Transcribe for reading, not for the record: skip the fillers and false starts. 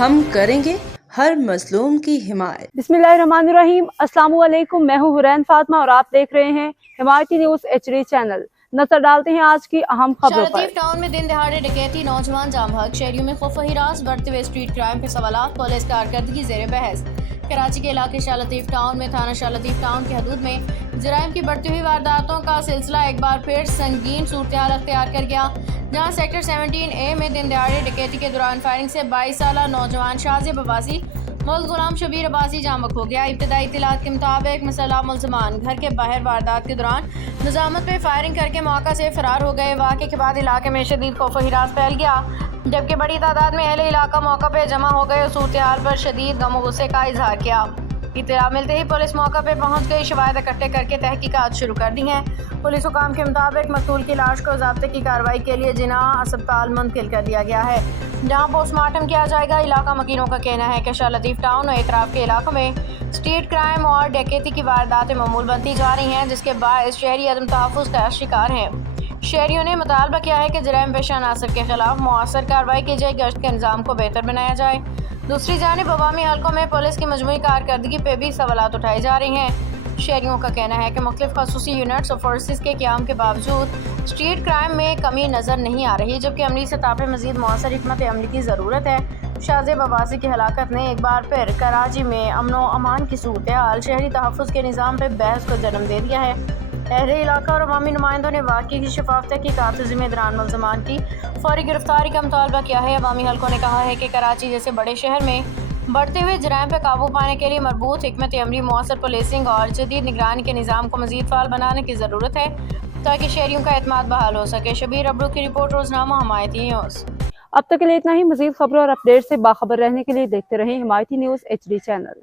हम करेंगे हर मजलूम की हिमायत। बिस्मिल्लाहिर्रहमानिर्रहीम। अस्सलाम वालेकुम। मैं हूँ हुरैन फातिमा और आप देख रहे हैं हिमायती न्यूज HD चैनल। नजर डालते हैं आज की अहम खबरों पर। शाह टाउन में दिन दहाड़े डकैती, नौजवान जाम हक, शहरियों में खौफ हिरास, बढ़ते हुए स्ट्रीट क्राइम पे सवालात, पुलिस कारकर्दगी जेर बहस। कराची के इलाके शाह लतीफ टाउन में थाना शाह लतीफ टाउन की हदूद में जराइम की बढ़ती हुई वारदातों का सिलसिला एक बार फिर संगीन सूरत-ए-हाल अख्तियार कर गया, जहां सेक्टर 17A में दिन दहाड़े डकैती के दौरान फायरिंग से 22 साला नौजवान शाहजेब अब्बासी मुल्क गुलाम शबीर अब्बासी जामक हो गया। इब्तदाई इत्तलात के मुताबिक मुसल्लह मुल्ज़िमान घर के बाहर वारदात के दौरान निजामत पे फायरिंग करके मौका से फरार हो गए। वाक़े के बाद इलाके में शदीद खौफ हिरास फैल गया, जबकि बड़ी तादाद में अहले इलाका मौका पे जमा हो गए और सूरत-ए-हाल पर शदीद गम और गुस्से का इजहार किया। इत्तला मिलते ही पुलिस मौका पे पहुंच गई, शवाहिद इकट्ठे करके तहकीकात शुरू कर दी हैं। पुलिस हुकाम के मुताबिक मकतूल की लाश को ज़ब्ते की कार्रवाई के लिए जिना अस्पताल मुंतकिल कर दिया गया है, जहां पोस्टमार्टम किया जाएगा। इलाका मकीनों का कहना है कि शाह लतीफ टाउन और इतराफ के इलाकों में स्ट्रीट क्राइम और डकैती की वारदातें मामूल बनती जा रही हैं, जिसके बायस शहरी अदम तहफ़्फ़ुज़ का शिकार हैं। शहरियों ने मुतालबा किया है कि जराइम पेशा अनासर के खिलाफ मौसर कार्रवाई की जाए, गश्त के निज़ाम को बेहतर बनाया जाए। दूसरी जानिब अवामी हल्कों में पुलिस की मजमूई कारकर्दगी पे भी सवालात उठाए जा रहे हैं। शहरियों का कहना है कि मुख्तलिफ खसूसी यूनिट्स और फोर्सेस के क़याम के बावजूद स्ट्रीट क्राइम में कमी नज़र नहीं आ रही, जबकि अमली सतह पर मज़ीद मौसर हिकमत अमली की ज़रूरत है। शाहजेब अब्बासी की हलाकत ने एक बार फिर कराची में अमन व अमान की सूरत-ए-हाल, शहरी तहफ़्फ़ुज़ के निज़ाम पर बहस को जन्म दे दिया है। अहले इलाका और अवामी नुमाइंदों ने वाक़े की शफाफ तहकीकात से ज़िम्मेदारान मुल्ज़िमान की फौरी गिरफ्तारी का मुतालबा किया है। अवामी हल्कों ने कहा है कि कराची जैसे बड़े शहर में बढ़ते हुए जराइम पर काबू पाने के लिए मरबूत हिकमत अमली, मौसर पुलिसिंग और जदीद निगरानी के निज़ाम को मज़ीद फ़ाल बनाने की ज़रूरत है, ताकि शहरियों का एतमाद बहाल हो सके। शबीर अब्रू की रिपोर्ट, रोज़नामा हिमायती न्यूज़। अब तक के लिए इतना ही। मज़ीद खबरों और अपडेट से बाखबर रहने के लिए देखते रहें हिमायती न्यूज HD चैनल।